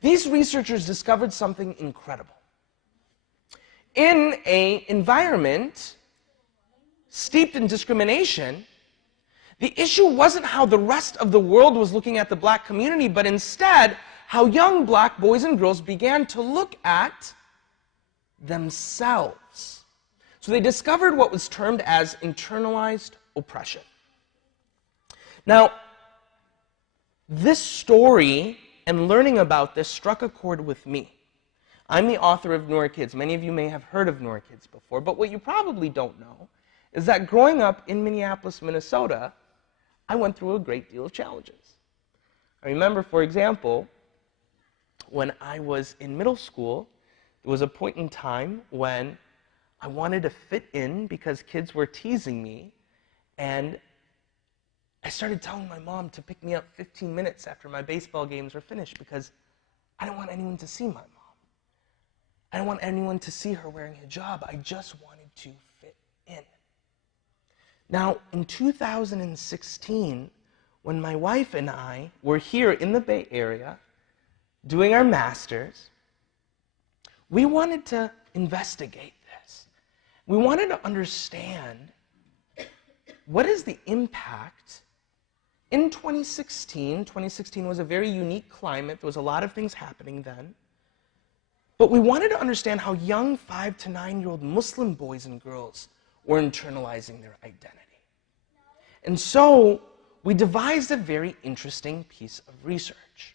these researchers discovered something incredible. In an environment steeped in discrimination, the issue wasn't how the rest of the world was looking at the black community, but instead how young black boys and girls began to look at themselves. So they discovered what was termed as internalized oppression. Now, this story and learning about this struck a chord with me. I'm the author of Noor Kids. Many of you may have heard of Noor Kids before, but what you probably don't know is that growing up in Minneapolis, Minnesota, I went through a great deal of challenges. I remember, for example, when I was in middle school, there was a point in time when I wanted to fit in because kids were teasing me, and I started telling my mom to pick me up 15 minutes after my baseball games were finished because I didn't want anyone to see my mom. I didn't want anyone to see her wearing hijab. I just wanted to fit in. Now, in 2016, when my wife and I were here in the Bay Area doing our masters, we wanted to investigate this. We wanted to understand what is the impact in 2016. 2016 was a very unique climate. There was a lot of things happening then. But we wanted to understand how young 5 to 9-year-old Muslim boys and girls were internalizing their identity. And so we devised a very interesting piece of research.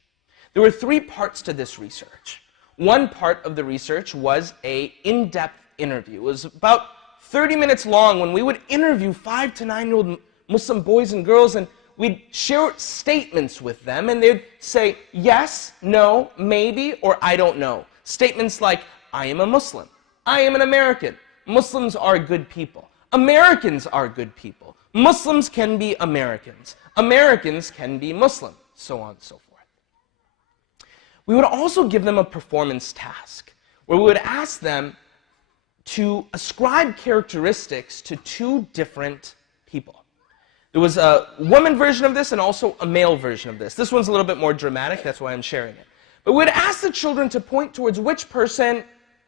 There were 3 parts to this research. One part of the research was an in-depth interview. It was about 30 minutes long when we would interview 5 to 9-year-old Muslim boys and girls, and we'd share statements with them, and they'd say yes, no, maybe, or I don't know. Statements like, I am a Muslim. I am an American. Muslims are good people. Americans are good people. Muslims can be Americans. Americans can be Muslim, so on and so forth. We would also give them a performance task, where we would ask them to ascribe characteristics to 2 different people. There was a woman version of this and also a male version of this. This one's a little bit more dramatic, that's why I'm sharing it. But we would ask the children to point towards which person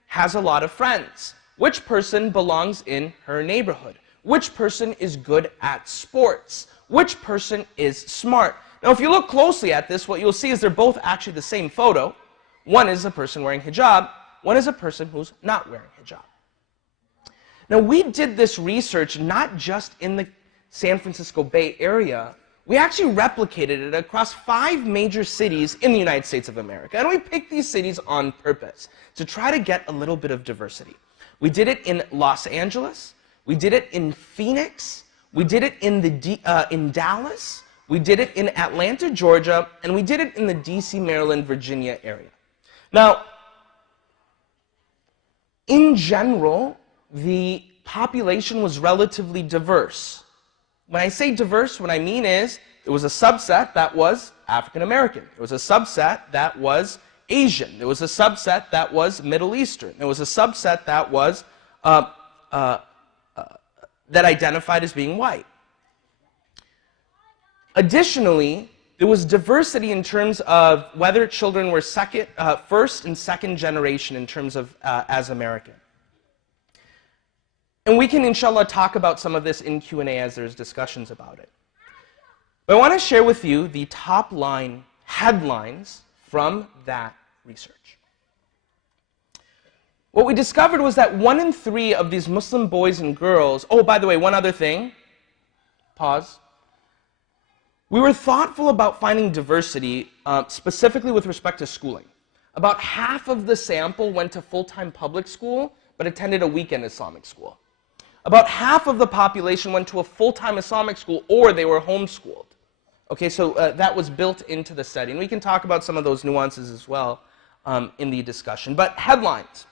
has a lot of friends, which person belongs in her neighborhood, which person is good at sports, which person is smart. Now, if you look closely at this, what you'll see is they're both actually the same photo. One is a person wearing hijab, one is a person who's not wearing hijab. Now, we did this research not just in the San Francisco Bay Area. We actually replicated it across 5 major cities in the United States of America. And we picked these cities on purpose to try to get a little bit of diversity. We did it in Los Angeles. We did it in Phoenix. We did it in Dallas. We did it in Atlanta, Georgia. And we did it in the DC, Maryland, Virginia area. Now, in general, the population was relatively diverse. When I say diverse, what I mean is there was a subset that was African American. There was a subset that was Asian. There was a subset that was Middle Eastern. There was a subset that was that identified as being white. Additionally, there was diversity in terms of whether children were first and second generation in terms of as American. And we can, inshallah, talk about some of this in Q&A as there's discussions about it. But I want to share with you the top line headlines from that research. What we discovered was that 1 in 3 of these Muslim boys and girls, oh, by the way, one other thing, pause. We were thoughtful about finding diversity, specifically with respect to schooling. About half of the sample went to full-time public school, but attended a weekend Islamic school. About half of the population went to a full-time Islamic school, or they were homeschooled. Okay, so that was built into the setting. We can talk about some of those nuances as well in the discussion. But headlines.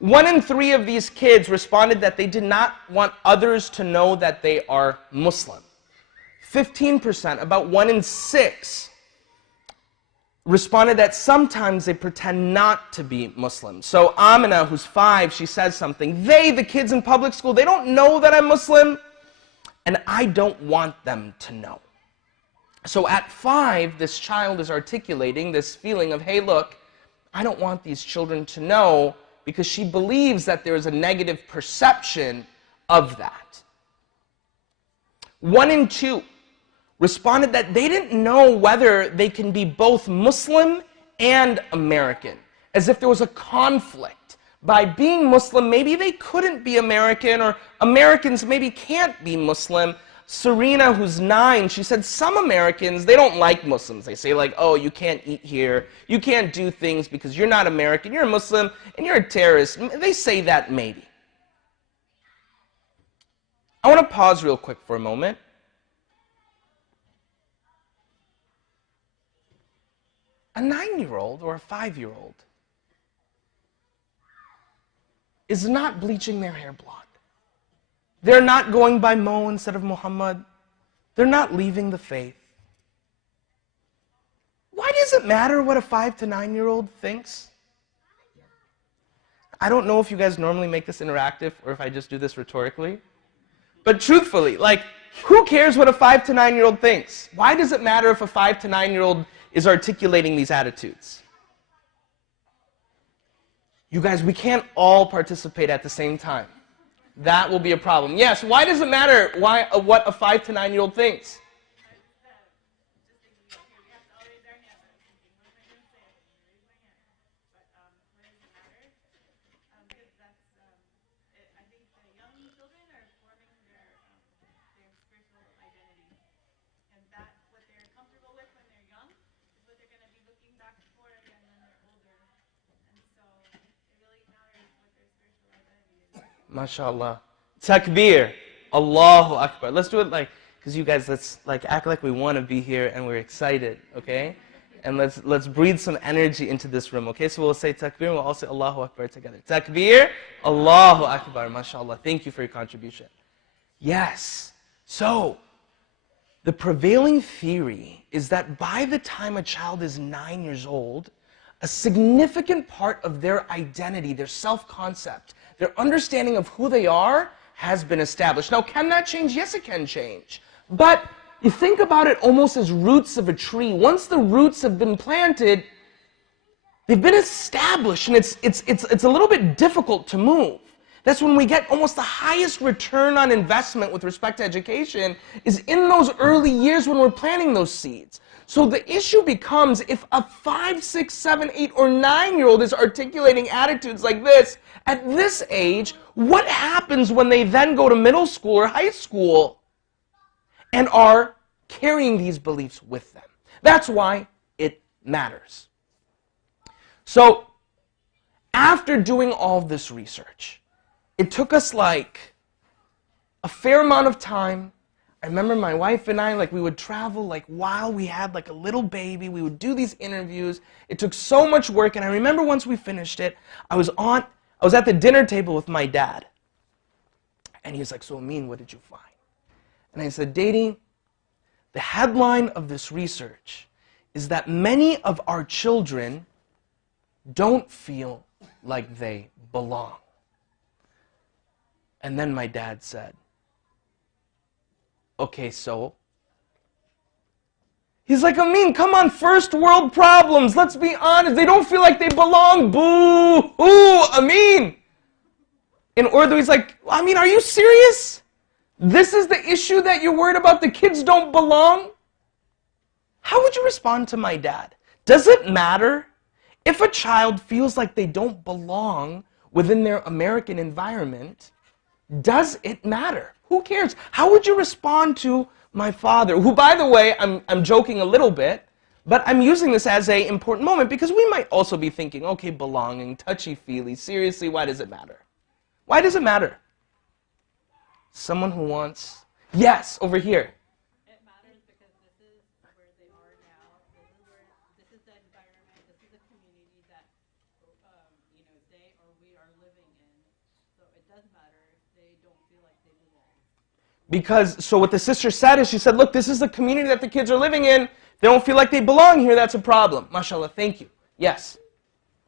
1 in 3 of these kids responded that they did not want others to know that they are Muslim. 15%, about 1 in 6, responded that sometimes they pretend not to be Muslim. So Amina, who's 5, she says something. The kids in public school, they don't know that I'm Muslim, and I don't want them to know. So at 5, this child is articulating this feeling of, hey, look, I don't want these children to know, because she believes that there is a negative perception of that. 1 in 2 responded that they didn't know whether they can be both Muslim and American, as if there was a conflict. By being Muslim, maybe they couldn't be American, or Americans maybe can't be Muslim. Serena, who's 9, she said some Americans, they don't like Muslims. They say like, oh, you can't eat here, you can't do things because you're not American, you're a Muslim, and you're a terrorist. They say that maybe. I want to pause real quick for a moment. A 9-year-old or a 5-year-old is not bleaching their hair blonde. They're not going by Mo instead of Muhammad. They're not leaving the faith. Why does it matter what a 5 to 9-year-old thinks? I don't know if you guys normally make this interactive or if I just do this rhetorically. But truthfully, like, who cares what a 5 to 9-year-old thinks? Why does it matter if a 5 to 9-year-old is articulating these attitudes? You guys, we can't all participate at the same time. That will be a problem. Yes, why does it matter what a 5 to 9-year-old thinks? MashaAllah. Takbir. Allahu Akbar. Let's do it like, because you guys, let's like act like we want to be here and we're excited, okay? And let's breathe some energy into this room, okay? So we'll say takbir and we'll all say Allahu Akbar together. Takbir, Allahu Akbar. MashaAllah. Thank you for your contribution. Yes. So, the prevailing theory is that by the time a child is 9 years old, a significant part of their identity, their self-concept, their understanding of who they are has been established. Now, can that change? Yes, it can change. But you think about it almost as roots of a tree. Once the roots have been planted, they've been established, and it's a little bit difficult to move. That's when we get almost the highest return on investment with respect to education, is in those early years when we're planting those seeds. So the issue becomes, if a 5, 6, 7, 8, or 9-year-old is articulating attitudes like this at this age, what happens when they then go to middle school or high school and are carrying these beliefs with them? That's why it matters. So after doing all of this research, it took us like a fair amount of time. I remember my wife and I, like, we would travel like while we had like a little baby. We would do these interviews. It took so much work, and I remember once we finished it, I was at the dinner table with my dad. And he was like, so Amin, what did you find? And I said, Daddy, the headline of this research is that many of our children don't feel like they belong. And then my dad said, okay, so? He's like, Amin, come on, first world problems. Let's be honest. They don't feel like they belong. Boo! Hoo! Amin! In Urdu, he's like, Amin, are you serious? This is the issue that you're worried about? The kids don't belong? How would you respond to my dad? Does it matter if a child feels like they don't belong within their American environment? Does it matter? Who cares? How would you respond to my father, who, by the way, I'm joking a little bit, but I'm using this as an important moment because we might also be thinking, okay, belonging, touchy-feely, seriously, why does it matter? Why does it matter? Someone who wants, yes, over here. It matters because this is where they are now. This is the environment, this is the community that, they or we are living in. So it does matter if they don't feel like they belong. Because, so what the sister said is, she said, look, this is the community that the kids are living in. They don't feel like they belong here, that's a problem. MashaAllah, thank you. Yes?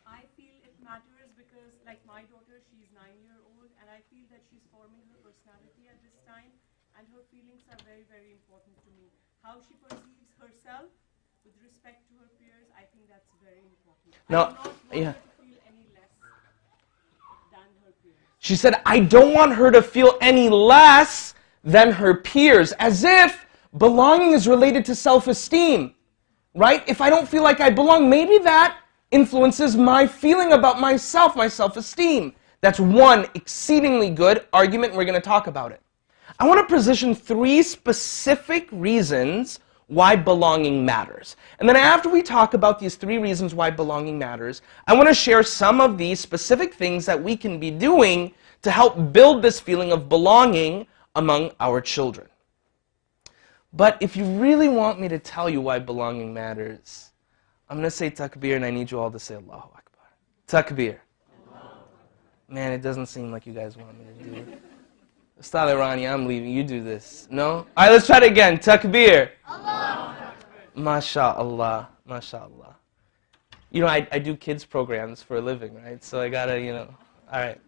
I feel it matters because, like my daughter, she's 9-year-old, and I feel that she's forming her personality at this time, and her feelings are very, very important to me. How she perceives herself with respect to her peers, I think that's very important. No, Yeah. feel any less than her peers. She said, I don't want her to feel any less than her peers, as if belonging is related to self-esteem, right? If I don't feel like I belong, maybe that influences my feeling about myself, my self-esteem. That's one exceedingly good argument, and we're going to talk about it. I want to position 3 specific reasons why belonging matters. And then after we talk about these 3 reasons why belonging matters, I want to share some of these specific things that we can be doing to help build this feeling of belonging among our children. But if you really want me to tell you why belonging matters, I'm going to say takbir, and I need you all to say Allahu Akbar. Takbir. Man, it doesn't seem like you guys want me to do it. Ustad Irani, I'm leaving. You do this. No? All right, let's try it again. Takbir. Allah. MashaAllah. MashaAllah. You know, I do kids programs for a living, right? So I gotta, all right.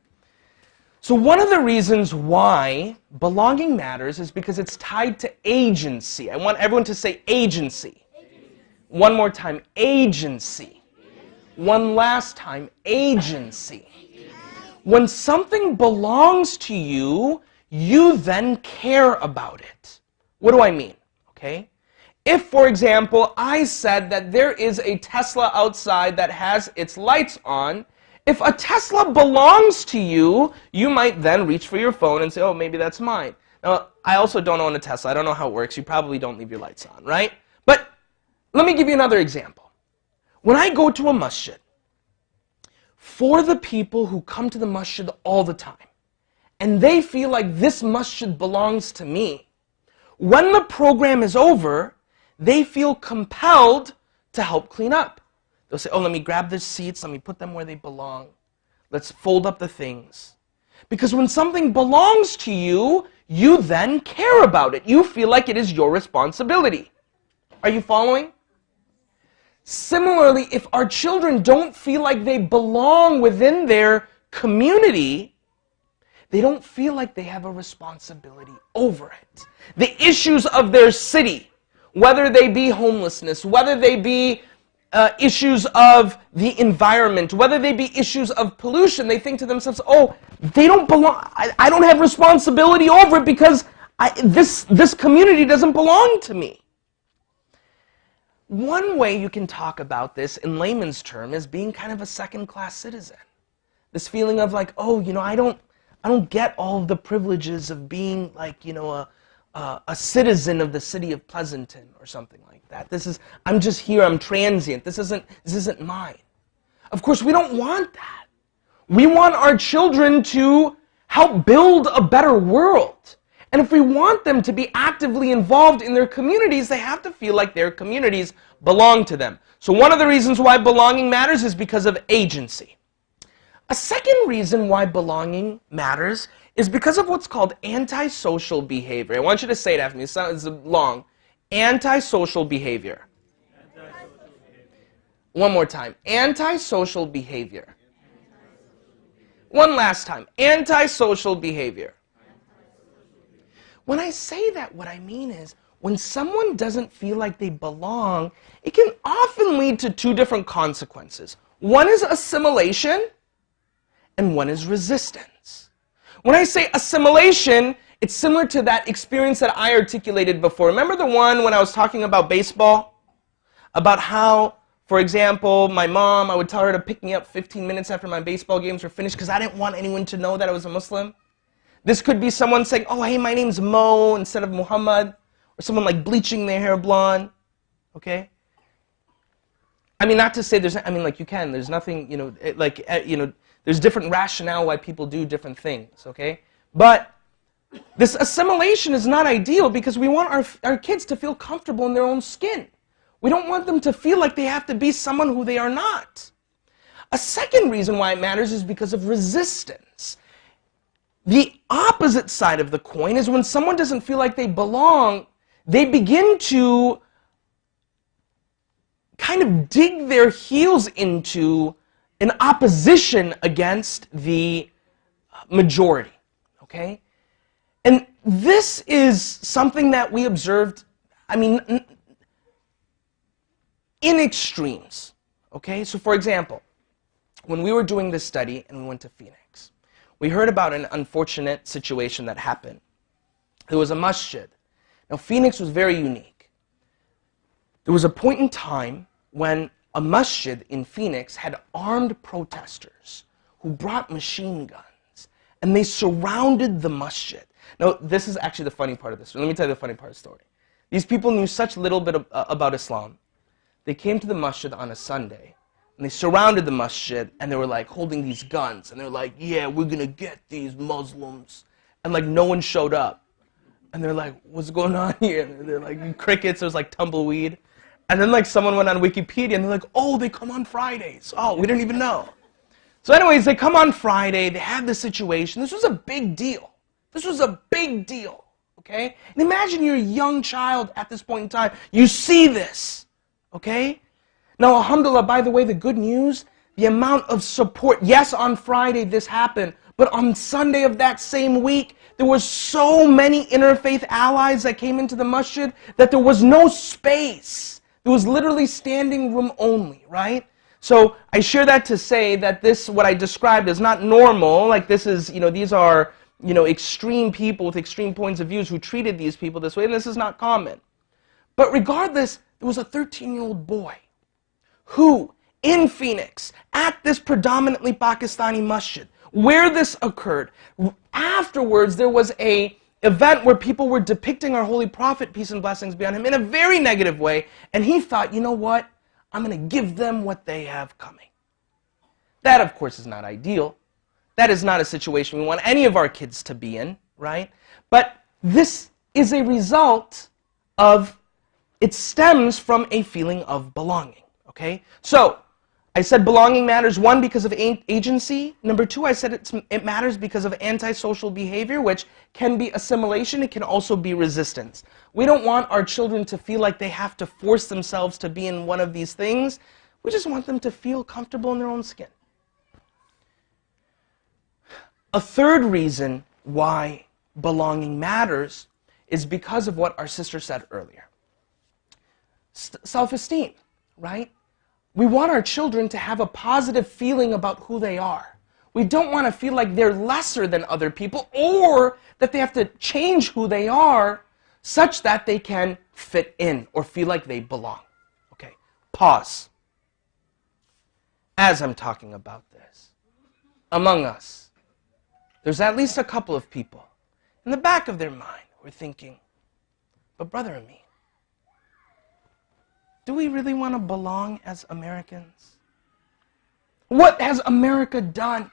So one of the reasons why belonging matters is because it's tied to agency. I want everyone to say agency. One more time, agency. One last time, agency. When something belongs to you, you then care about it. What do I mean? Okay? If, for example, I said that there is a Tesla outside that has its lights on, if a Tesla belongs to you, you might then reach for your phone and say, oh, maybe that's mine. Now, I also don't own a Tesla. I don't know how it works. You probably don't leave your lights on, right? But let me give you another example. When I go to a masjid, for the people who come to the masjid all the time, and they feel like this masjid belongs to me, when the program is over, they feel compelled to help clean up. They'll say, oh, let me grab the seats, let me put them where they belong. Let's fold up the things. Because when something belongs to you, you then care about it. You feel like it is your responsibility. Are you following? Similarly, if our children don't feel like they belong within their community, they don't feel like they have a responsibility over it. The issues of their city, whether they be homelessness, whether they be issues of the environment, whether they be issues of pollution, they think to themselves, oh, they don't belong, I don't have responsibility over it because this community doesn't belong to me. One way you can talk about this in layman's term is being kind of a second-class citizen. This feeling of like, oh, I don't get all of the privileges of being like, a citizen of the city of Pleasanton or something like that. I'm just here, I'm transient. This isn't mine. Of course, we don't want that. We want our children to help build a better world. And if we want them to be actively involved in their communities, they have to feel like their communities belong to them. So one of the reasons why belonging matters is because of agency. A second reason why belonging matters is because of what's called antisocial behavior. I want you to say it after me. It's long. Antisocial behavior. One more time. Antisocial behavior. One last time. Antisocial behavior. When I say that, what I mean is, when someone doesn't feel like they belong, it can often lead to 2 different consequences. One is assimilation, and one is resistance. When I say assimilation, it's similar to that experience that I articulated before. Remember the one when I was talking about baseball? About how, for example, my mom, I would tell her to pick me up 15 minutes after my baseball games were finished because I didn't want anyone to know that I was a Muslim. This could be someone saying, oh, hey, my name's Mo instead of Muhammad. Or someone like bleaching their hair blonde. Okay? I mean, not to say you can. There's nothing, there's different rationale why people do different things. Okay? But this assimilation is not ideal because we want our kids to feel comfortable in their own skin. We don't want them to feel like they have to be someone who they are not. A second reason why it matters is because of resistance. The opposite side of the coin is when someone doesn't feel like they belong, they begin to kind of dig their heels into an opposition against the majority, okay? And this is something that we observed, in extremes, okay? So for example, when we were doing this study and we went to Phoenix, we heard about an unfortunate situation that happened. There was a masjid. Now, Phoenix was very unique. There was a point in time when a masjid in Phoenix had armed protesters who brought machine guns, and they surrounded the masjid. Now, this is actually the funny part of this. Let me tell you the funny part of the story. These people knew such little bit about Islam. They came to the masjid on a Sunday, and they surrounded the masjid, and they were like holding these guns, and they're like, yeah, we're going to get these Muslims. And like no one showed up. And they're like, what's going on here? And they're like, crickets, there's like tumbleweed. And then like someone went on Wikipedia, and they're like, oh, they come on Fridays. Oh, we didn't even know. So anyways, they come on Friday, they have this situation. This was a big deal. This was a big deal, okay? And imagine you're a young child at this point in time. You see this, okay? Now, alhamdulillah, by the way, the good news, the amount of support, yes, on Friday this happened, but on Sunday of that same week, there were so many interfaith allies that came into the masjid that there was no space. There was literally standing room only, right? So I share that to say that this, what I described, is not normal. Like this is, these are, extreme people with extreme points of views who treated these people this way, and this is not common. But regardless, there was a 13-year-old boy who, in Phoenix, at this predominantly Pakistani masjid, where this occurred, afterwards there was an event where people were depicting our Holy Prophet, peace and blessings be on him, in a very negative way, and he thought, you know what, I'm going to give them what they have coming. That, of course, is not ideal. That is not a situation we want any of our kids to be in, right? But this is a result of, it stems from a feeling of belonging, okay? So, I said belonging matters, one, because of agency. Number two, I said it matters because of antisocial behavior, which can be assimilation. It can also be resistance. We don't want our children to feel like they have to force themselves to be in one of these things. We just want them to feel comfortable in their own skin. A third reason why belonging matters is because of what our sister said earlier. Self-esteem, right? We want our children to have a positive feeling about who they are. We don't want to feel like they're lesser than other people or that they have to change who they are such that they can fit in or feel like they belong. Okay, pause. As I'm talking about this, among us, there's at least a couple of people in the back of their mind who are thinking, but Brother Amin, do we really want to belong as Americans? What has America done?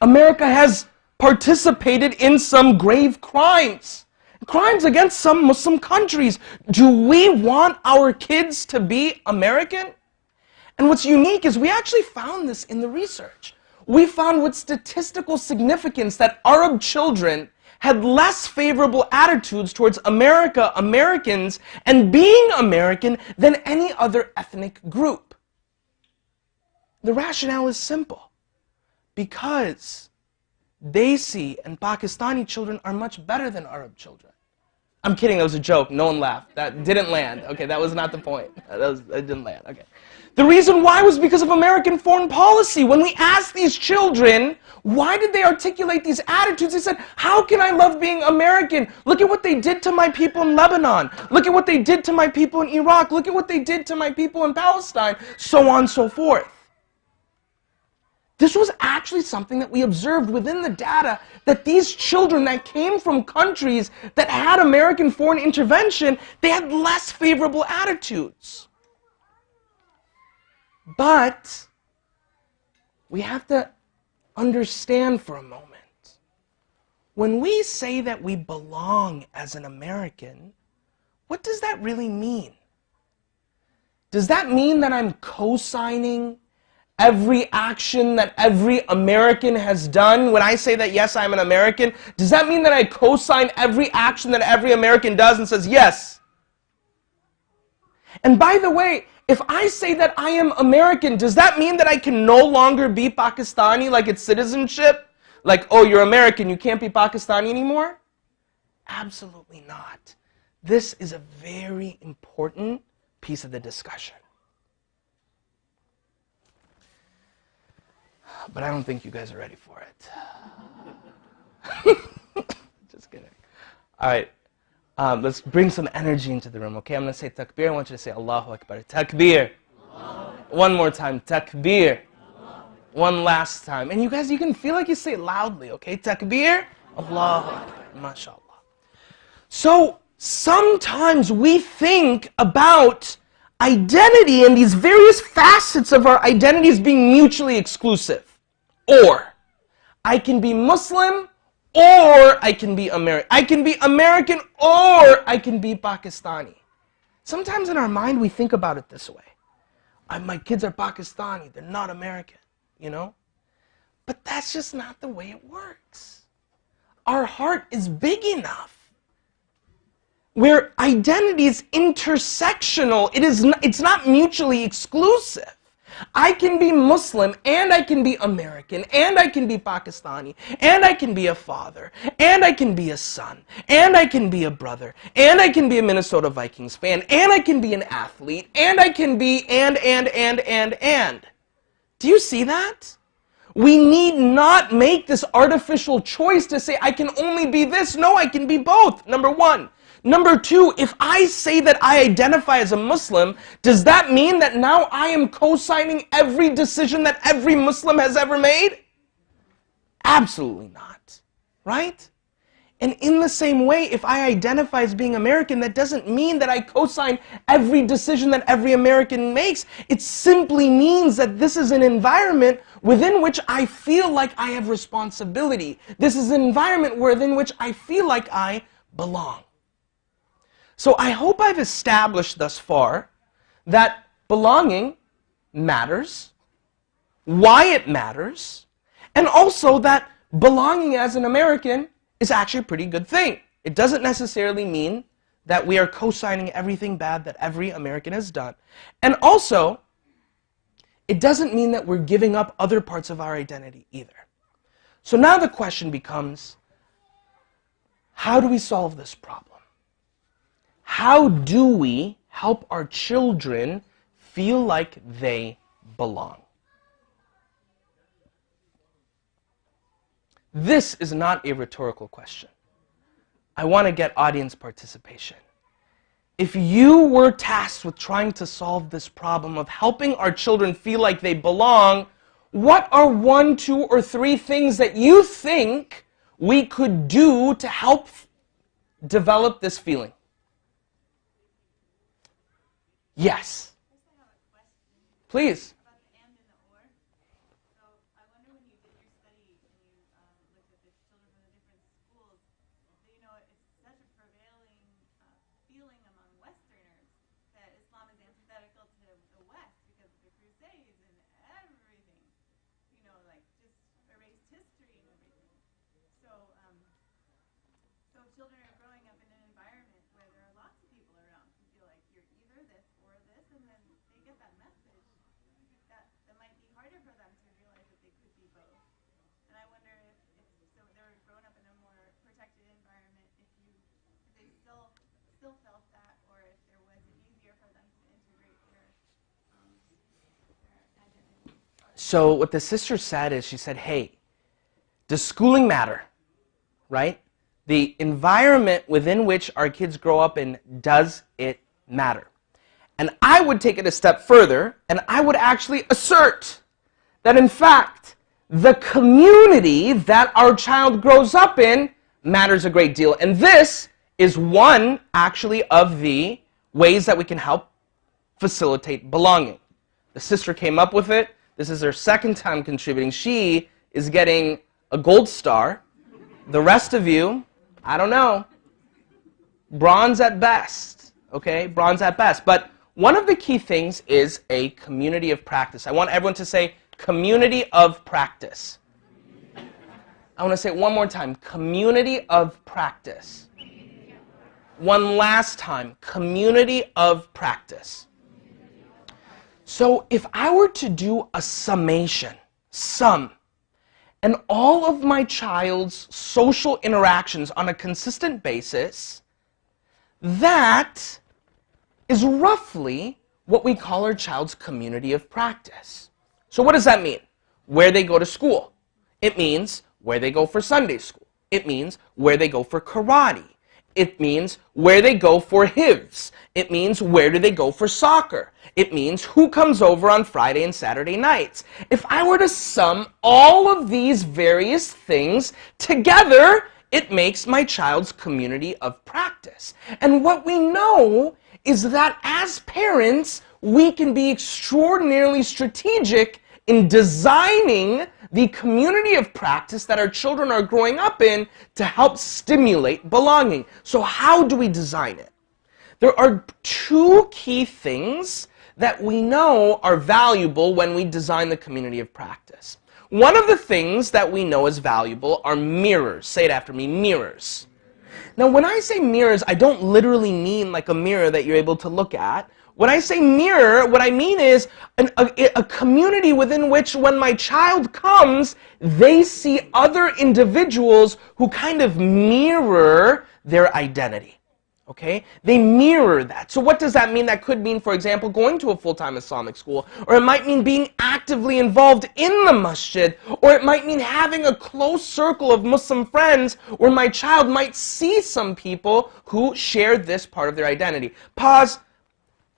America has participated in some grave crimes. Crimes against some Muslim countries. Do we want our kids to be American? And what's unique is we actually found this in the research. We found with statistical significance that Arab children had less favorable attitudes towards America, Americans, and being American than any other ethnic group. The rationale is simple. Because they see, and Pakistani children are much better than Arab children. I'm kidding, that was a joke. No one laughed. That didn't land. Okay, that was not the point. It didn't land. Okay. The reason why was because of American foreign policy. When we asked these children, why did they articulate these attitudes? They said, how can I love being American? Look at what they did to my people in Lebanon. Look at what they did to my people in Iraq. Look at what they did to my people in Palestine. So on and so forth. This was actually something that we observed within the data, that these children that came from countries that had American foreign intervention, they had less favorable attitudes. But we have to understand for a moment, when we say that we belong as an American, what does that really mean? Does that mean that I'm co-signing every action that every American has done? When I say that, yes, I'm an American, does that mean that I co-sign every action that every American does and says, yes? And by the way, if I say that I am American, does that mean that I can no longer be Pakistani, like it's citizenship? Like, oh, you're American, you can't be Pakistani anymore? Absolutely not. This is a very important piece of the discussion. But I don't think you guys are ready for it. Just kidding. All right. Let's bring some energy into the room, okay? I'm going to say takbir. I want you to say Allahu Akbar. Takbir. One more time. Takbir. One last time. And you guys, you can feel like you say it loudly, okay? Takbir. Allahu Akbar. MashaAllah. So sometimes we think about identity and these various facets of our identity as being mutually exclusive. Or I can be Muslim, or I can be American. I can be American, or I can be Pakistani. Sometimes in our mind we think about it this way. My kids are Pakistani, they're not American, you know? But that's just not the way it works. Our heart is big enough where identity is intersectional. It's not mutually exclusive. I can be Muslim, and I can be American, and I can be Pakistani, and I can be a father, and I can be a son, and I can be a brother, and I can be a Minnesota Vikings fan, and I can be an athlete, and I can be and. Do you see that? We need not make this artificial choice to say, I can only be this. No, I can be both, number one. Number two, if I say that I identify as a Muslim, does that mean that now I am co-signing every decision that every Muslim has ever made? Absolutely not, right? And in the same way, if I identify as being American, that doesn't mean that I co-sign every decision that every American makes. It simply means that this is an environment within which I feel like I have responsibility. This is an environment within which I feel like I belong. So I hope I've established thus far that belonging matters, why it matters, and also that belonging as an American is actually a pretty good thing. It doesn't necessarily mean that we are co-signing everything bad that every American has done. And also, it doesn't mean that we're giving up other parts of our identity either. So now the question becomes, how do we solve this problem? How do we help our children feel like they belong? This is not a rhetorical question. I want to get audience participation. If you were tasked with trying to solve this problem of helping our children feel like they belong, what are 1, 2, or 3 things that you think we could do to help develop this feeling? Yes. Please. About the and and the or. So I wonder when you did your study and you looked at the children from the different schools, you know, it's such a prevailing feeling among Westerners that Islam is antithetical to the West because of the Crusades and everything. You know, like just erased history and everything. So, so children are growing up in an environment where there are lots of people around who feel like you're either this or this, and then they get that message that might be harder for them to realize that they could be both. And I wonder if so they're grown up in a more protected environment, if they still felt that, or if there was it easier for them to integrate their identity. So what the sister said is, she said, hey, does schooling matter, right? The environment within which our kids grow up in, does it matter? And I would take it a step further, and I would actually assert that, in fact, the community that our child grows up in matters a great deal. And this is one, actually, of the ways that we can help facilitate belonging. The sister came up with it. This is her second time contributing. She is getting a gold star. The rest of you, I don't know, bronze at best, okay? Bronze at best. But one of the key things is a community of practice. I want everyone to say community of practice. I want to say it one more time, community of practice. One last time, community of practice. So if I were to do a summation, and all of my child's social interactions on a consistent basis, that is roughly what we call our child's community of practice. So what does that mean? where they go to school. It means where they go for Sunday school. It means where they go for karate. It means where they go for hifz. It means where do they go for soccer. It means who comes over on Friday and Saturday nights. If I were to sum all of these various things together, it makes my child's community of practice. And what we know is that as parents, we can be extraordinarily strategic in designing the community of practice that our children are growing up in to help stimulate belonging. So how do we design it? There are two key things that we know are valuable when we design the community of practice. One of the things that we know is valuable are mirrors. Say it after me, mirrors. Now, when I say mirrors, I don't literally mean like a mirror that you're able to look at. When I say mirror, what I mean is a community within which when my child comes, they see other individuals who kind of mirror their identity. Okay? They mirror that. So what does that mean? That could mean, for example, going to a full-time Islamic school, or it might mean being actively involved in the masjid, or it might mean having a close circle of Muslim friends where my child might see some people who share this part of their identity. Pause.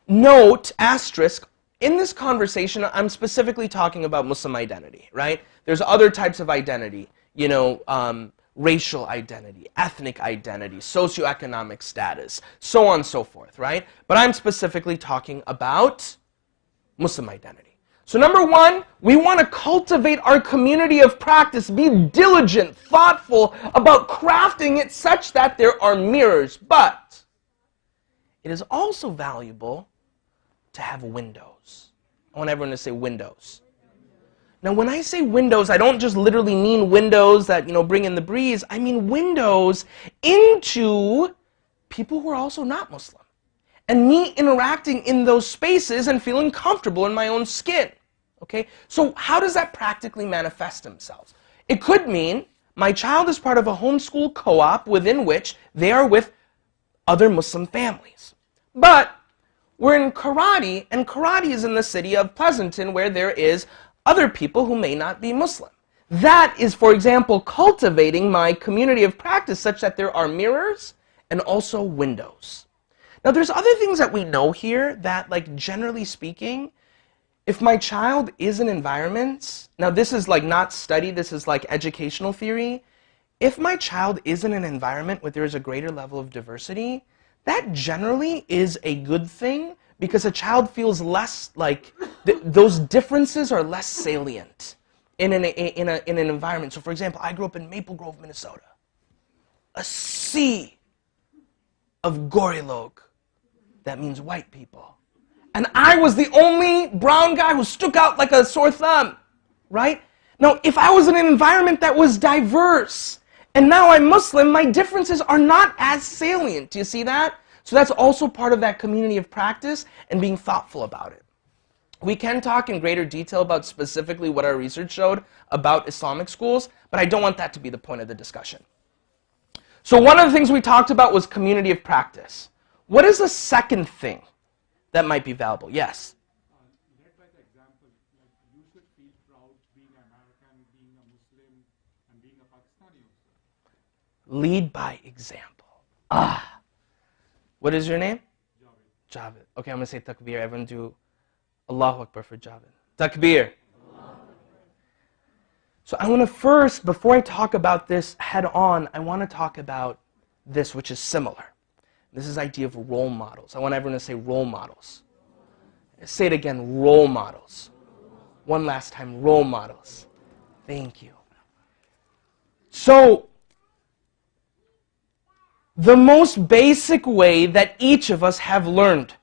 Note, asterisk, in this conversation, I'm specifically talking about Muslim identity, right? There's other types of identity, racial identity, ethnic identity, socioeconomic status, so on and so forth, right? But I'm specifically talking about Muslim identity. So number one, we want to cultivate our community of practice, be diligent, thoughtful about crafting it such that there are mirrors. But it is also valuable to have windows. I want everyone to say windows. Now, when I say windows, I don't just literally mean windows that, bring in the breeze. I mean windows into people who are also not Muslim. And me interacting in those spaces and feeling comfortable in my own skin. Okay? So how does that practically manifest themselves? It could mean my child is part of a homeschool co-op within which they are with other Muslim families. But we're in karate, and karate is in the city of Pleasanton where there is other people who may not be Muslim. That is, for example, cultivating my community of practice such that there are mirrors and also windows. Now, there's other things that we know here that, like, generally speaking, if my child is in environments, now this is like not study, this is like educational theory. If my child is in an environment where there is a greater level of diversity, that generally is a good thing because a child feels less like those differences are less salient in an environment. So for example, I grew up in Maple Grove, Minnesota. A sea of gorilog, that means white people. And I was the only brown guy who stuck out like a sore thumb, right? Now, if I was in an environment that was diverse, and now I'm Muslim, my differences are not as salient. Do you see that? So that's also part of that community of practice and being thoughtful about it. We can talk in greater detail about specifically what our research showed about Islamic schools, but I don't want that to be the point of the discussion. So one of the things we talked about was community of practice. What is the second thing that might be valuable? Yes? Led by the example, like you should feel proud being American, being a Muslim, and being a Pakistani also. Lead by example. What is your name? Javed. Javed. Okay, I'm going to say takbir. Everyone do Allahu Akbar for Javed. Takbir. So I want to first, before I talk about this head on, I want to talk about this, which is similar. This is the idea of role models. I want everyone to say role models. Say it again, role models. One last time, role models. Thank you. So, the most basic way that each of us have learned,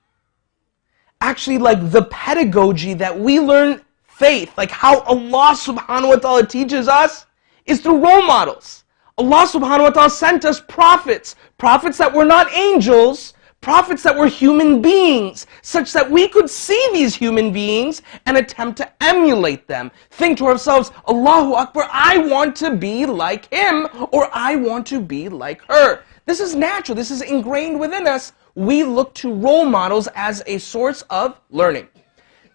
actually like the pedagogy that we learn faith, like how Allah subhanahu wa ta'ala teaches us, is through role models. Allah subhanahu wa ta'ala sent us prophets, prophets that were not angels, prophets that were human beings, such that we could see these human beings and attempt to emulate them. Think to ourselves, Allahu Akbar, I want to be like him, or I want to be like her. This is natural, this is ingrained within us. We look to role models as a source of learning.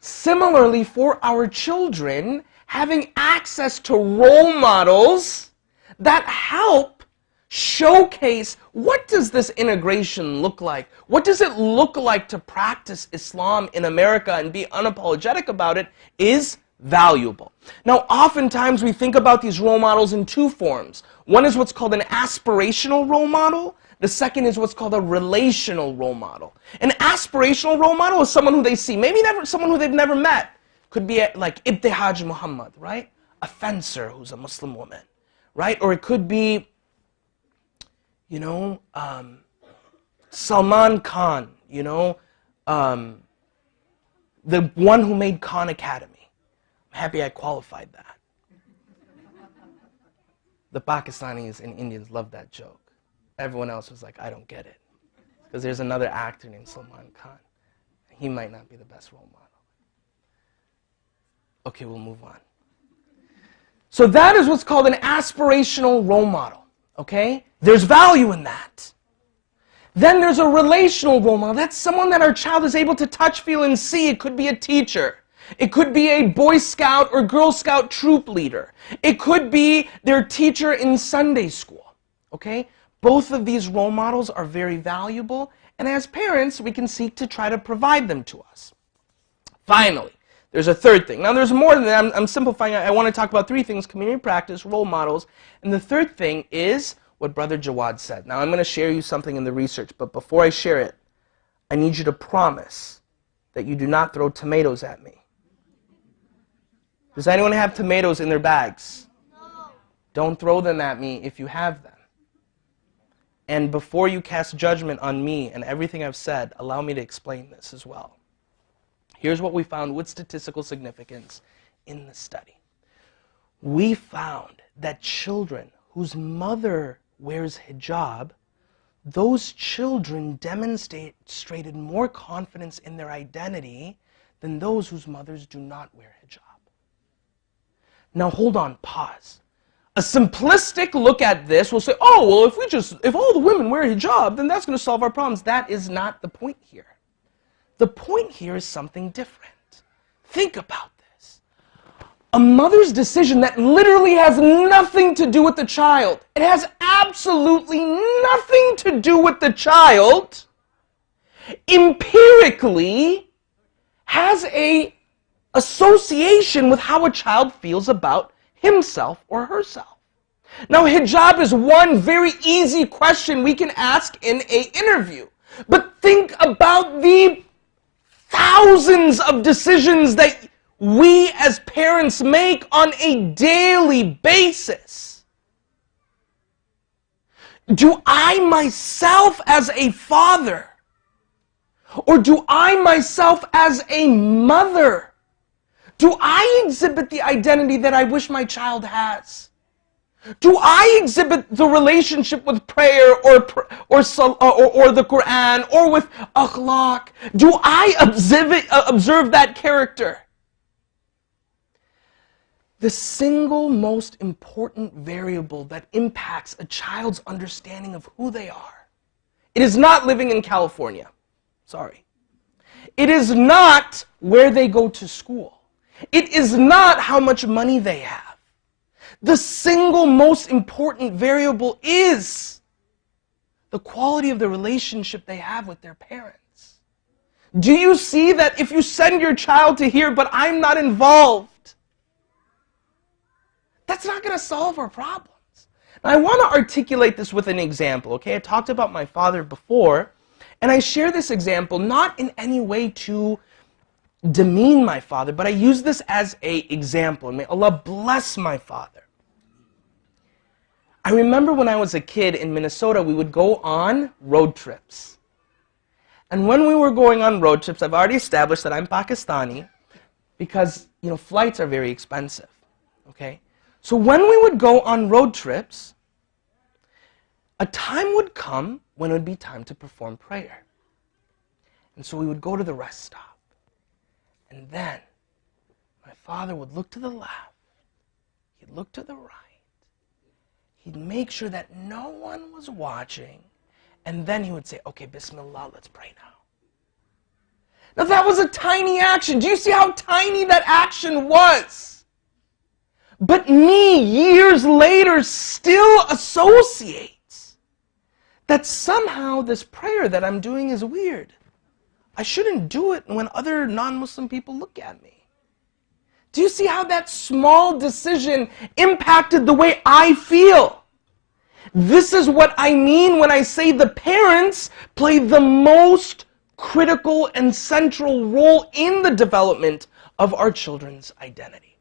Similarly, for our children, having access to role models that help showcase what does this integration look like? What does it look like to practice Islam in America and be unapologetic about it is valuable. Now, oftentimes we think about these role models in two forms. One is what's called an aspirational role model. The second is what's called a relational role model. An aspirational role model is someone who they see, maybe never someone who they've never met. Could be like Ibtihaj Muhammad, right? A fencer who's a Muslim woman, right? Or it could be, you know, Salman Khan, you know, the one who made Khan Academy. I'm happy I qualified that. The Pakistanis and Indians love that joke. Everyone else was like, I don't get it. Because there's another actor named Salman Khan. He might not be the best role model. Okay, we'll move on. So that is what's called an aspirational role model, okay? There's value in that. Then there's a relational role model. That's someone that our child is able to touch, feel, and see. It could be a teacher. It could be a Boy Scout or Girl Scout troop leader. It could be their teacher in Sunday school, okay? Both of these role models are very valuable, and as parents, we can seek to try to provide them to us. Finally, there's a third thing. Now, there's more than that. I'm simplifying. I want to talk about three things: community practice, role models, and the third thing is what Brother Jawad said. Now, I'm going to share you something in the research, but before I share it, I need you to promise that you do not throw tomatoes at me. Does anyone have tomatoes in their bags? No. Don't throw them at me if you have them. And before you cast judgment on me and everything I've said, allow me to explain this as well. Here's what we found with statistical significance in the study. We found that children whose mother wears hijab, those children demonstrated more confidence in their identity than those whose mothers do not wear hijab. Now hold on, pause. A simplistic look at this will say, oh, well, if all the women wear hijab, then that's going to solve our problems. That is not the point here. The point here is something different. Think about this. A mother's decision that literally has nothing to do with the child. It has absolutely nothing to do with the child. Empirically has an association with how a child feels about himself or herself. Now, hijab is one very easy question we can ask in an interview. But think about the thousands of decisions that we as parents make on a daily basis. Do I myself as a father, or do I myself as a mother, do I exhibit the identity that I wish my child has? Do I exhibit the relationship with prayer or the Quran or with akhlaq? Do I observe that character? The single most important variable that impacts a child's understanding of who they are, it is not living in California. Sorry. It is not where they go to school. It is not how much money they have. The single most important variable is the quality of the relationship they have with their parents. Do you see that if you send your child to here, but I'm not involved, that's not going to solve our problems. Now, I want to articulate this with an example, okay? I talked about my father before, and I share this example not in any way to demean my father, but I use this as an example. May Allah bless my father. I remember when I was a kid in Minnesota, we would go on road trips. And when we were going on road trips, I've already established that I'm Pakistani because, flights are very expensive, okay? So when we would go on road trips, a time would come when it would be time to perform prayer. And so we would go to the rest stop. And then my father would look to the left, he'd look to the right, he'd make sure that no one was watching, and then he would say, okay, Bismillah, let's pray now. Now that was a tiny action. Do you see how tiny that action was? but me, years later, still associates that somehow this prayer that I'm doing is weird. I shouldn't do it when other non-Muslim people look at me. Do you see how that small decision impacted the way I feel? This is what I mean when I say the parents play the most critical and central role in the development of our children's identity.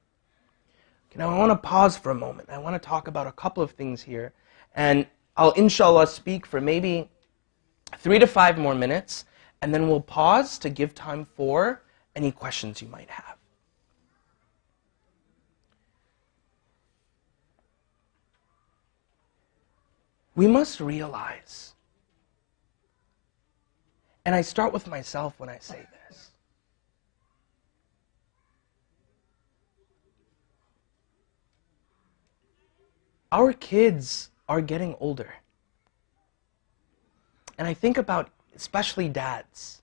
Now I want to pause for a moment. I want to talk about a couple of things here, and I'll inshallah speak for maybe 3 to 5 more minutes, and then we'll pause to give time for any questions you might have. We must realize, and I start with myself when I say this, our kids are getting older. And I think about, especially dads,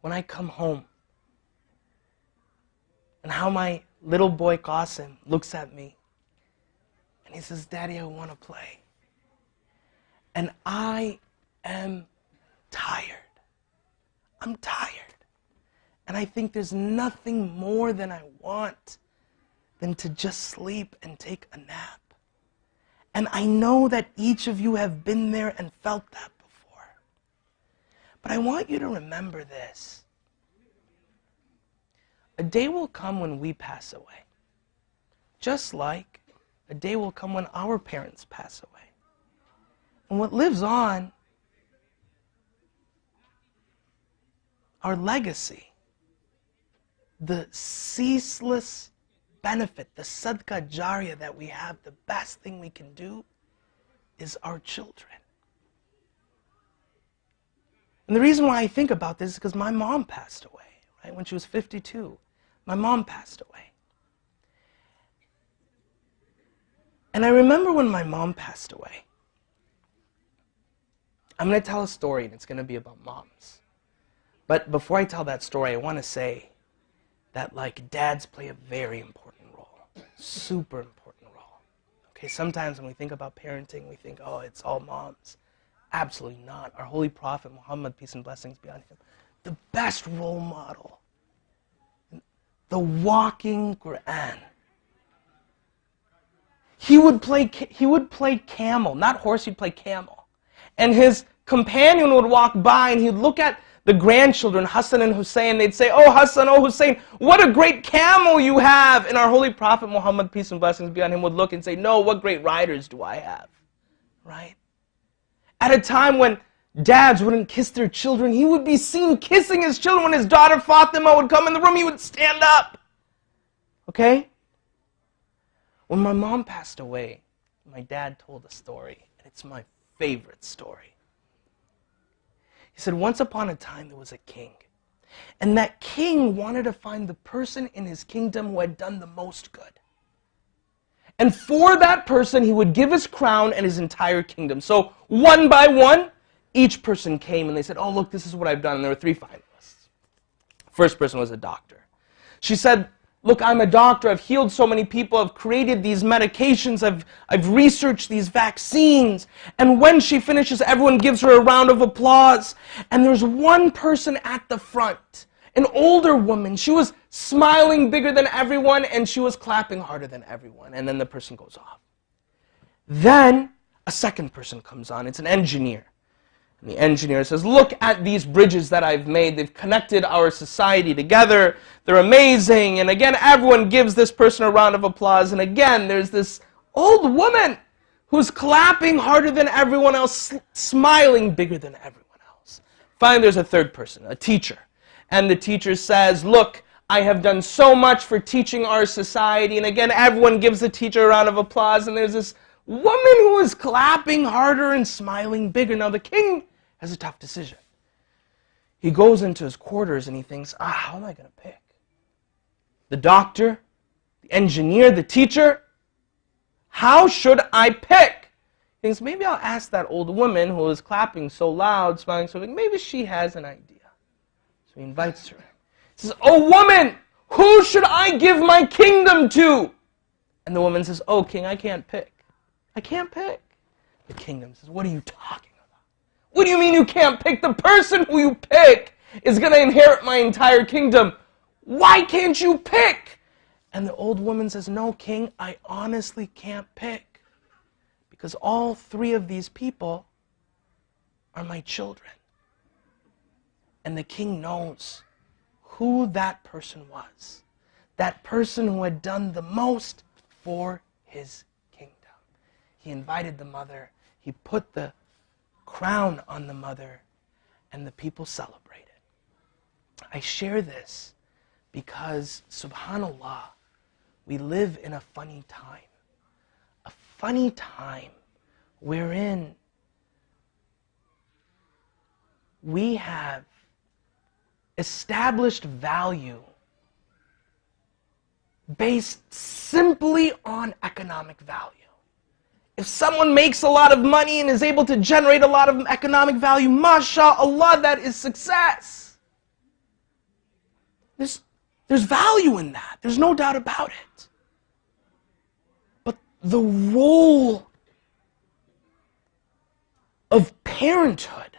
when I come home, and how my little boy Qasim looks at me, and he says, "Daddy, I want to play." And I am tired. I'm tired. And I think there's nothing more than I want than to just sleep and take a nap. And I know that each of you have been there and felt that before. But I want you to remember this. A day will come when we pass away. Just like a day will come when our parents pass away. And what lives on, our legacy, the ceaseless benefit, the sadaqah jariyah that we have, the best thing we can do is our children. And the reason why I think about this is because my mom passed away, right? When she was 52, my mom passed away. And I remember when my mom passed away, I'm going to tell a story, and it's going to be about moms. But before I tell that story, I want to say that, dads play a very important role, super important role. Okay, sometimes when we think about parenting, we think, oh, it's all moms. Absolutely not. Our Holy Prophet Muhammad, peace and blessings be on him, the best role model, the walking Quran. He would play camel, not horse, he'd play camel. And his companion would walk by and he'd look at the grandchildren, Hassan and Hussein. They'd say, "Oh Hassan, oh Hussein, what a great camel you have." And our Holy Prophet Muhammad, peace and blessings be on him, would look and say, "No, what great riders do I have?" Right? At a time when dads wouldn't kiss their children, he would be seen kissing his children. When his daughter Fatima would come in the room, he would stand up. Okay? When my mom passed away, my dad told a story, and it's my favorite story. He said, once upon a time there was a king, and that king wanted to find the person in his kingdom who had done the most good. And for that person, he would give his crown and his entire kingdom. So one by one, each person came and they said, "Oh, look, this is what I've done." And there were 3 finalists. First person was a doctor. She said, "Look, I'm a doctor. I've healed so many people. I've created these medications. I've researched these vaccines." And when she finishes, everyone gives her a round of applause. And there's one person at the front, an older woman. She was smiling bigger than everyone, and she was clapping harder than everyone. And then the person goes off. Then a second person comes on. It's an engineer. And the engineer says, "Look at these bridges that I've made. They've connected our society together. They're amazing." And again, everyone gives this person a round of applause. And again, there's this old woman who's clapping harder than everyone else, smiling bigger than everyone else. Finally, there's a third person, a teacher. And the teacher says, "Look, I have done so much for teaching our society." And again, everyone gives the teacher a round of applause. And there's this woman who is clapping harder and smiling bigger. Now, the king has a tough decision. He goes into his quarters and he thinks, how am I going to pick? The doctor, the engineer, the teacher? How should I pick? He thinks, maybe I'll ask that old woman who is clapping so loud, smiling so big, maybe she has an idea. So he invites her. He says, "Oh woman, who should I give my kingdom to?" And the woman says, oh, king, I can't pick. I can't pick. The kingdom says, what are you talking about? What do you mean you can't pick? The person who you pick is going to inherit my entire kingdom. Why can't you pick? And the old woman says, no, king, I honestly can't pick. Because all three of these people are my children. And the king knows who that person was. That person who had done the most for his kingdom. He invited the mother. He put the crown on the mother. And the people celebrated. I share this because, subhanAllah, we live in a funny time. A funny time wherein we have established value based simply on economic value. If someone makes a lot of money and is able to generate a lot of economic value, mashallah, that is success. There's value in that. There's no doubt about it. But the role of parenthood,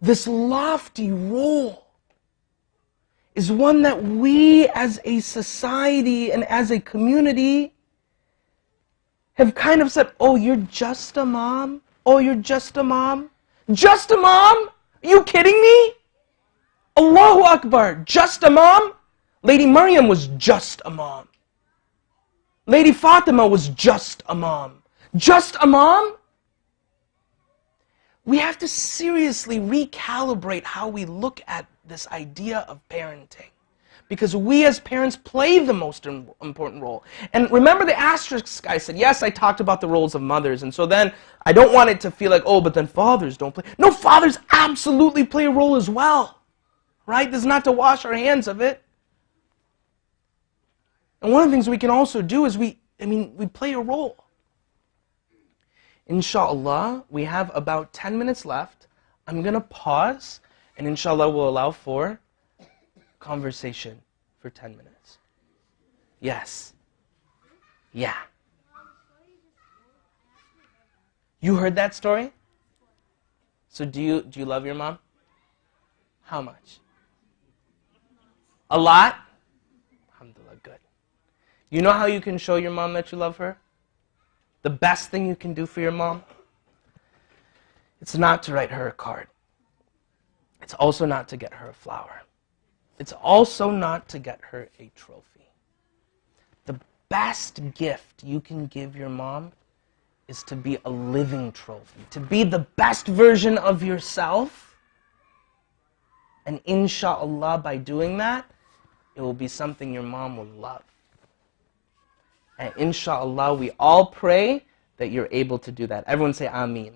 this lofty role, is one that we as a society and as a community have kind of said, oh, you're just a mom? Oh, you're just a mom? Just a mom? Are you kidding me? Allahu Akbar, just a mom? Lady Maryam was just a mom. Lady Fatima was just a mom. Just a mom? We have to seriously recalibrate how we look at this idea of parenting. Because we as parents play the most important role. And remember the asterisk I said, yes, I talked about the roles of mothers. And so then I don't want it to feel like, oh, but then fathers don't play. No, fathers absolutely play a role as well. Right? This is not to wash our hands of it. And one of the things we can also do is we play a role. Inshallah, we have about 10 minutes left. I'm going to pause, and inshallah we'll allow for conversation for 10 minutes. Yes. Yeah. You heard that story? So do you love your mom? How much? A lot? Alhamdulillah, good. You know how you can show your mom that you love her? The best thing you can do for your mom? It's not to write her a card. It's also not to get her a flower. It's also not to get her a trophy. The best gift you can give your mom is to be a living trophy, to be the best version of yourself. And inshallah, by doing that, it will be something your mom will love. And inshallah, we all pray that you're able to do that. Everyone say Amin.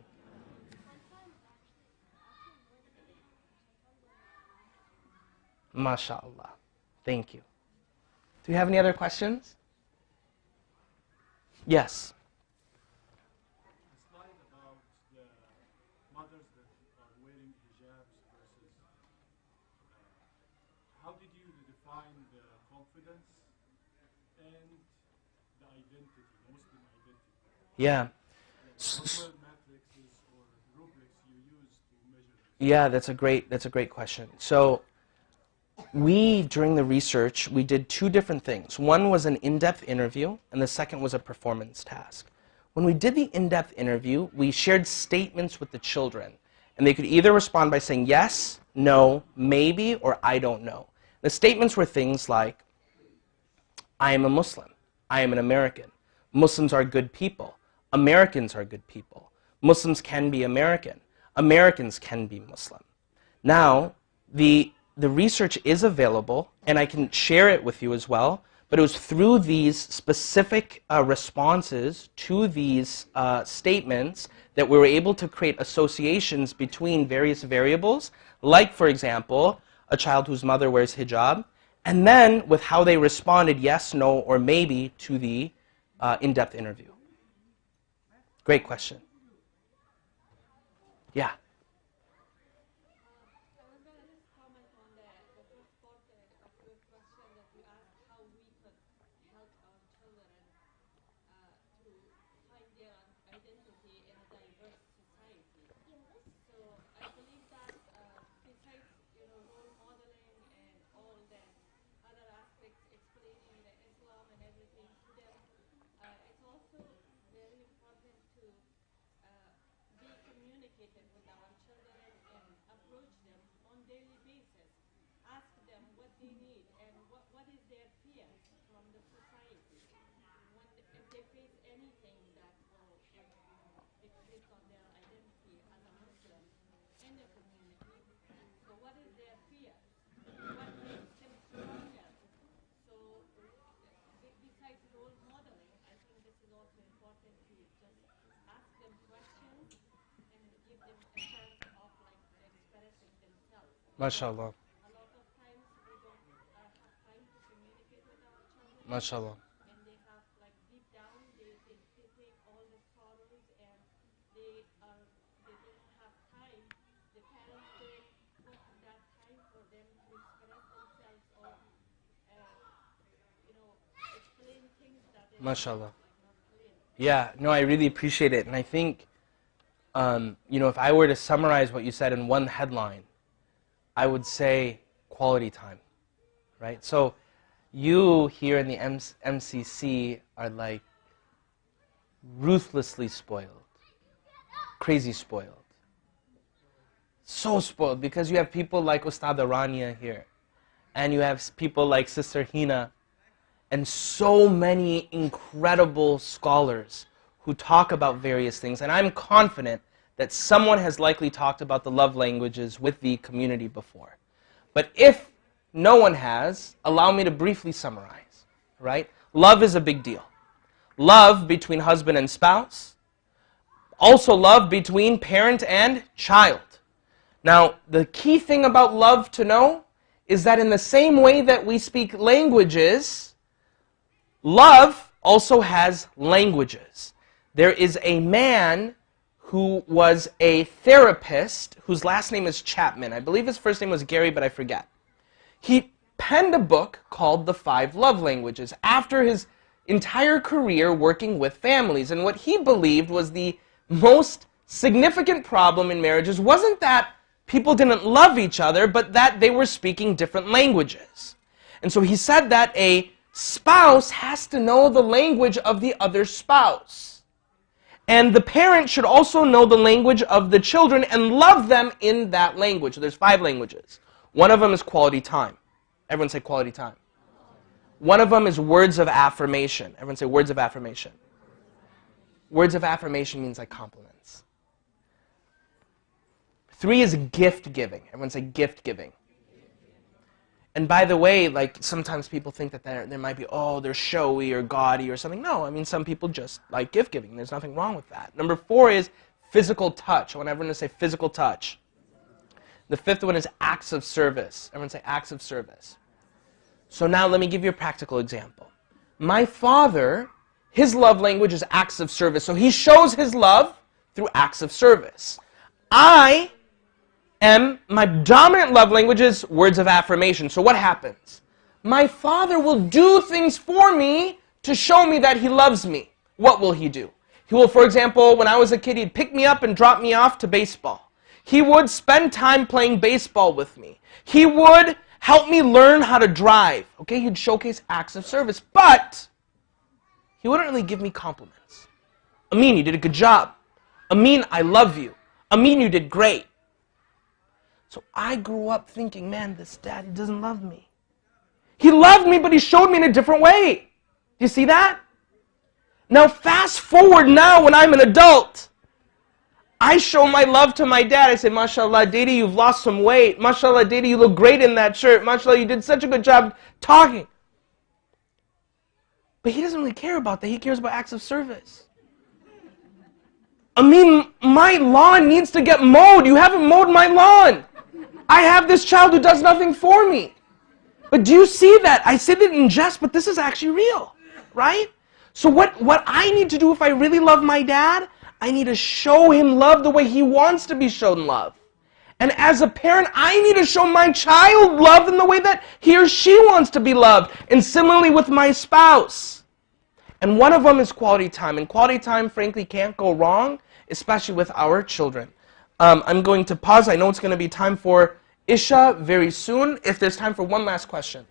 MashaAllah. Thank you. Do you have any other questions? Yes. A slide about the mothers that are wearing hijabs versus how did you define the confidence and the identity, Muslim identity? Yeah. What matrices or rubrics you use to measure this? Yeah, that's a great question. So during the research, we did two different things. One was an in-depth interview, and the second was a performance task. When we did the in-depth interview, we shared statements with the children, and they could either respond by saying yes, no, maybe, or I don't know. The statements were things like, I am a Muslim. I am an American. Muslims are good people. Americans are good people. Muslims can be American. Americans can be Muslim. Now, the research is available, and I can share it with you as well, but it was through these specific responses to these statements that we were able to create associations between various variables, like, for example, a child whose mother wears hijab, and then with how they responded yes, no, or maybe to the in-depth interview. Great question. Yeah. communicated with our children and approach them on daily basis. Ask them what they need and what is their fears from the society. When if they face anything that will it hits on their identity as a Muslim in the community. So what is their fear? What makes them stronger? So besides role modeling, I think this is also important to just ask them questions and give them a chance of like expressing themselves. MashaAllah. A lot of times we don't have time to communicate with our children, MashaAllah. and they have like deep down they take all the sorrows and they don't have time. The parents don't put that time for them to express themselves or explain things that they MashaAllah. like not clear. Yeah, no, I really appreciate it. And I think, if I were to summarize what you said in one headline, I would say quality time, right? So you here in the MCC are like ruthlessly spoiled, crazy spoiled. So spoiled because you have people like Ustada Rania here, and you have people like Sister Hina, and so many incredible scholars who talk about various things. And I'm confident that someone has likely talked about the love languages with the community before. But if no one has, allow me to briefly summarize, right? Love is a big deal. Love between husband and spouse. Also love between parent and child. Now, the key thing about love to know is that in the same way that we speak languages, love also has languages. There is a man who was a therapist whose last name is Chapman. I believe his first name was Gary, but I forget. He penned a book called The 5 Love Languages after his entire career working with families. And what he believed was the most significant problem in marriages wasn't that people didn't love each other, but that they were speaking different languages. And so he said that a spouse has to know the language of the other spouse. And the parent should also know the language of the children and love them in that language. So there's 5 languages. One of them is quality time. Everyone say quality time. One of them is words of affirmation. Everyone say words of affirmation. Words of affirmation means like compliments. 3 is gift giving. Everyone say gift giving. And by the way, like sometimes people think that there might be, they're showy or gaudy or something. No, I mean, some people just like gift giving. There's nothing wrong with that. Number 4 is physical touch. I want everyone to say physical touch. The 5th one is acts of service. Everyone say acts of service. So now let me give you a practical example. My father, his love language is acts of service. So he shows his love through acts of service. My dominant love language is words of affirmation. So what happens? My father will do things for me to show me that he loves me. What will he do? He will, for example, when I was a kid, he'd pick me up and drop me off to baseball. He would spend time playing baseball with me. He would help me learn how to drive. Okay, he'd showcase acts of service, but he wouldn't really give me compliments. Amin, you did a good job. Amin, I love you. Amin, you did great. So I grew up thinking, man, this daddy doesn't love me. He loved me, but he showed me in a different way. Do you see that? Now fast forward now when I'm an adult. I show my love to my dad. I say, mashallah, Didi, you've lost some weight. Mashallah, Didi, you look great in that shirt. Mashallah, you did such a good job talking. But he doesn't really care about that. He cares about acts of service. I mean, my lawn needs to get mowed. You haven't mowed my lawn. I have this child who does nothing for me. But do you see that? I said it in jest, but this is actually real, right? So what I need to do if I really love my dad, I need to show him love the way he wants to be shown love. And as a parent, I need to show my child love in the way that he or she wants to be loved. And similarly with my spouse. And one of them is quality time. And quality time, frankly, can't go wrong, especially with our children. I'm going to pause. I know it's going to be time for Isha very soon. If there's time for one last question.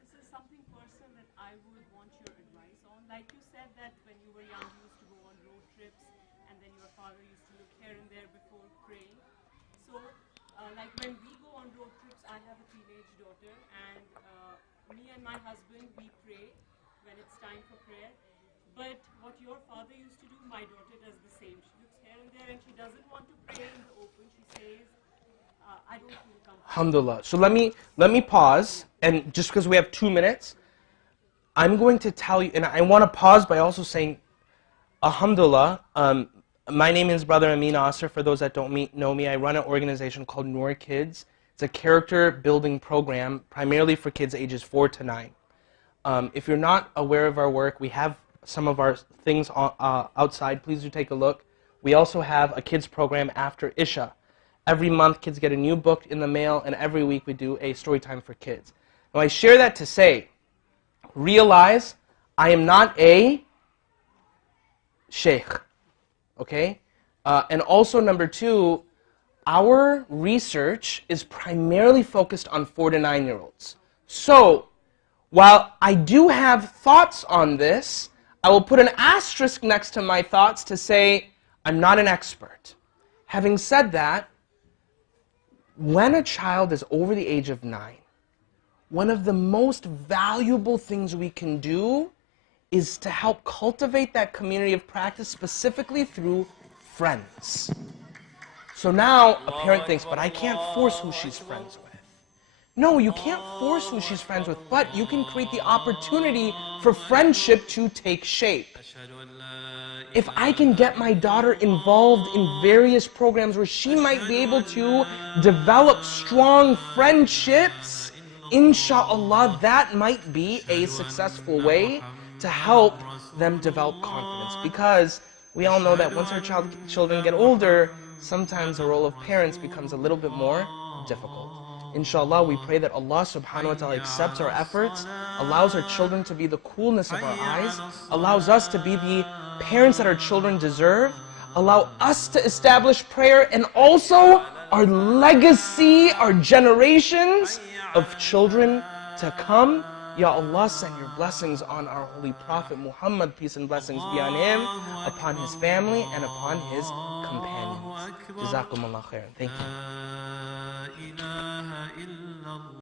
This is something personal that I would want your advice on. Like you said that when you were young, you used to go on road trips, and then your father used to look here and there before praying. So, like when we go on road trips, I have a teenage daughter, and me and my husband, we pray when it's time for prayer. But what your father used to do, my daughter does the same. She looks here and there, and she doesn't want to pray in the open. She says, I don't feel comfortable. Alhamdulillah. So let me pause, and just because we have 2 minutes, I'm going to tell you, and I want to pause by also saying, Alhamdulillah, my name is Brother Amin Aaser. For those that don't know me, I run an organization called Noor Kids. It's a character building program primarily for kids ages 4 to 9. If you're not aware of our work, we have some of our things outside. Please do take a look. We also have a kids program after Isha. Every month, kids get a new book in the mail, and every week we do a story time for kids. Now, I share that to say, realize I am not a sheikh, okay? And also, number 2, our research is primarily focused on 4 to 9-year-olds. So, while I do have thoughts on this, I will put an asterisk next to my thoughts to say I'm not an expert. Having said that, when a child is over the age of 9, one of the most valuable things we can do is to help cultivate that community of practice specifically through friends. So now a parent thinks, but I can't force who she's friends with. No, you can't force who she's friends with, but you can create the opportunity for friendship to take shape. If I can get my daughter involved in various programs where she might be able to develop strong friendships, inshallah, that might be a successful way to help them develop confidence. Because we all know that once our children get older, sometimes the role of parents becomes a little bit more difficult. Inshallah, we pray that Allah subhanahu wa ta'ala accepts our efforts, allows our children to be the coolness of our eyes, allows us to be the parents that our children deserve, allow us to establish prayer, and also our legacy, our generations of children to come. Ya Allah, send your blessings on our Holy Prophet Muhammad, peace and blessings be on him, upon his family, and upon his companions. Jazakumullah khairan. Thank you.